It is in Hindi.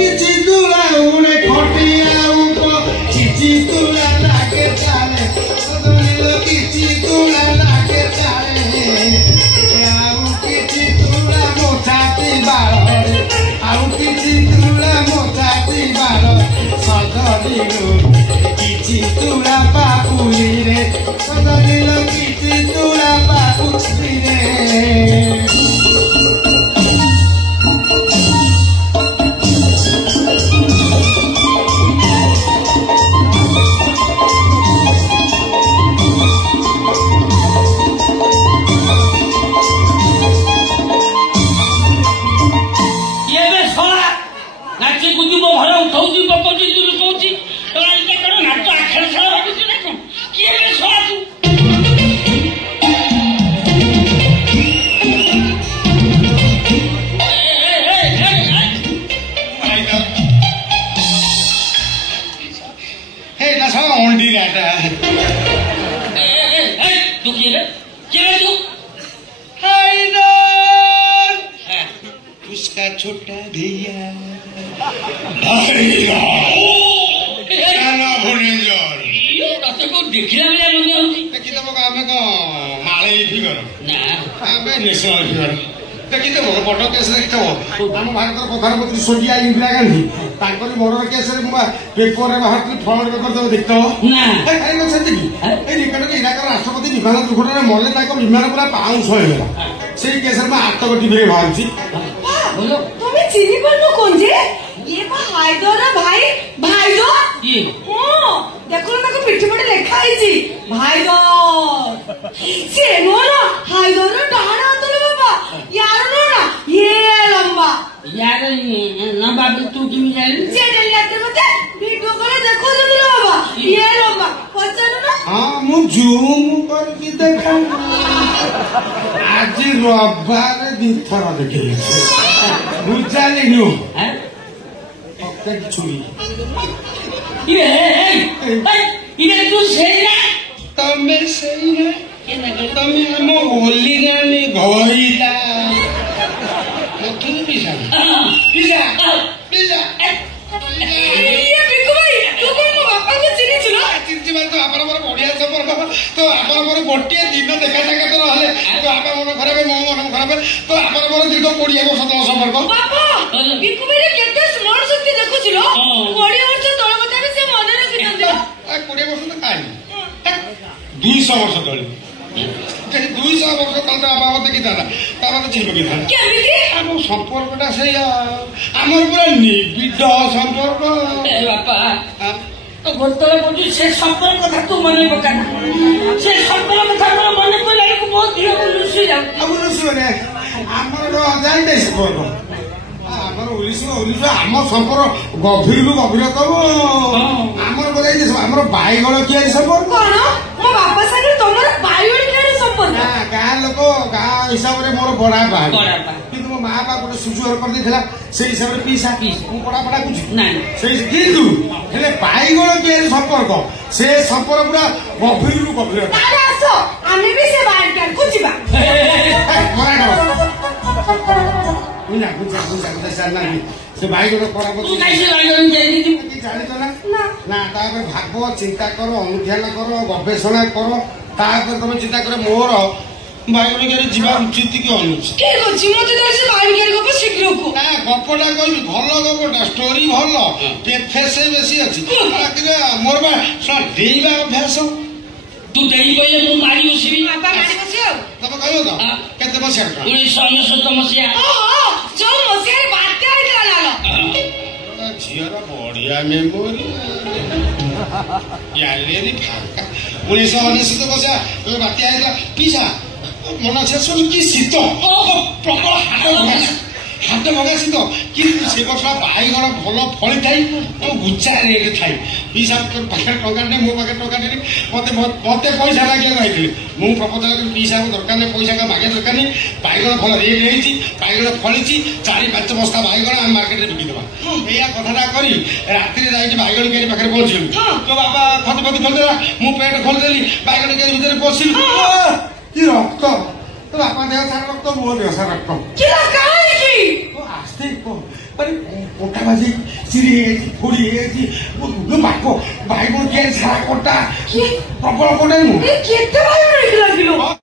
किछि तुला उड़े खटिया ऊपर किछि तुला लागे चाले सदनिलो किछि तुला लागे चाले आउ किछि तुला मोछाती बाळ आउ किछि तुला मोछाती बाळ सदनिलो किछि तुला पापुली रे सदनिलो किछि तुला पापुली रे छोटा भैया देखिला आम माले फिगर आम नेशनल फिगर देखिदेव बड़ केस देखिदेव आम भारत प्रधानमंत्री सोनिया इंदिरा गांधी तांकर मर्डर केस पेपर बाहर फ्रंट पेपर देखिदेव निकट इराक राष्ट्रपति विमान दुर्घटना मरले विमान पूरा पाउंस होगा से केस में आठ टीवी बाहर তুমি চিনি পারলো কোন যে ये बा हायदर भाई भाईदर ये ओ देखो ना को पिट्ठी पटे লেখা আইছি ভাইদর সে নোনা হায়দর ডানা আতলে বাবা यार নোনা ये लंबा यार लंबा तू की जाने से जल्दी आते मत वीडियो करे देखो जल्दी बाबा ये लंबा पचन ना हां मु जूम करके देखा आज रविवार दिन थरा देखे बुझाली नु हैं तक छुरी ये तू सही ना तमे सही ना तमे हम होली गाने गवईला तू पिसा पिसा पिसा ये बिकु भाई तू कोन मो बापा को चिनी छिलो चिंची भाई तो आपन मोर बढ़िया संपर्क तो आपन मोर गोटे दिन देखा जाके तो रहले तो आपन मोर खराब मो मन खराब तो आपन मोर दीर्घ 20 वर्ष तक संपर्क बाबा बिकु भाई केते स्मरण शक्ति देखु छिलो 20 वर्ष तळ मते से मन रखितंदे 20 वर्ष तो काई 200 वर्ष तळ 200 वर्ष तळ बाबा देखि था ता मते छिलो कि था केमिति हम संपर्कटा से हमर पूरा निबिड संपर्क ए बापा तो गोतले बोली से संपर्क कथा तू मने पका से संपर्क कथा मोर मने पले को बहुत दियो लुसी जा अब लुसी ने हमर जाई दे संपर्क আমার ওড়িশা আমার সম্পর্ক গভীরু গভীরতম আমার বলে আমার বাইগণ কি সম্পর্ক কোন মো বাপা সাথে তোমার বাইগণ কি সম্পর্ক না গাঁ লোক গাঁ হিসাবে মোর বড়া ভাই কিন্তু মো মা বাবা গোটে সুযোগ করে দিয়েছিলা সেই হিসাবে পিসা মু পড়া পড়া বুঝি না সেই কিন্তু হেলে বাইগণ কি সম্পর্ক সে সম্পর্ক পুরা গভীরু গভীর তাহলে আসো আমি বি সে বাইগণ খুঁজিবা বুঝা বুঝা বুঝা বুঝা জানা সে বাইগণ পড়া তু কাইছে বাইগণ জানি কি জানিছ না না তারপরে ভাব চিন্তা করো অনুধ্যান করো গবেষণা করো তারপরে তুমি চিন্তা করে মোর বাইগণ গেলে ଯିବା উচিত কি অনুচিত কি করছি মতে দেখছি বাইগণ গপ শীঘ্র কো না গপটা কইবি ভালো গপটা স্টোরি ভালো পেফেসে বেশি আছে কিন্তু মোর বা সব দেইবা অভ্যাস तू देई बोले मु मारी बसबी बापा मारी बसियो तब कहलो तो केते बसिया 1969 मसिया ओ जो मसिया बात आइला लालो झियर बढ़िया मेमोरी याले री फाका 1969 बसिया तो बात आइला पिसा मन छे सुन की शीत ओ प्रबल हाथ भगासी तो কিন্তু সে বছর বাইগণ ভালো ফল থাই ও গুচ্ছা রেট থাই পিসা পাখে টঙ্কা নে মো পাখে টঙ্কা নে মতে মতে পয়সা লাগিয়া গাইলি মু প্রপোজাল করে পিসা দরকার নে পয়সা কা মাগে দরকার নে বাইগণ ভালো রেট ହେଇଛି বাইগণ ফলিছি 4-5 বস্তা বাইগণ আমি মার্কেটে বিকি দেবা এইয়া কথাটা করি রাত্রি যাই বাইগণ কেরি পাখে পৌঁছিলু তো বাবা খতি খতি খোলদেলা মু পেট খোলদেলি বাইগণ কেরি ভিতরে পৌঁছিলু কি রক্ত তো বাপা দেহ সারা রক্ত মো দেহ সারা রক্ত কি কাহিনী কি আস্তে ମାନେ କୋଟା ବାଜି ଚିରି ହେଇଯାଇଛି ଫୋଡି ହେଇଯାଇଛି ଭାଇ ମୋର କିଏ ସାରା କୋଟା ପ୍ରବଳ କୋଟା ନୁହଁ କେତେ ଭାଇ ମିଳିଥିଲା କିଲୋ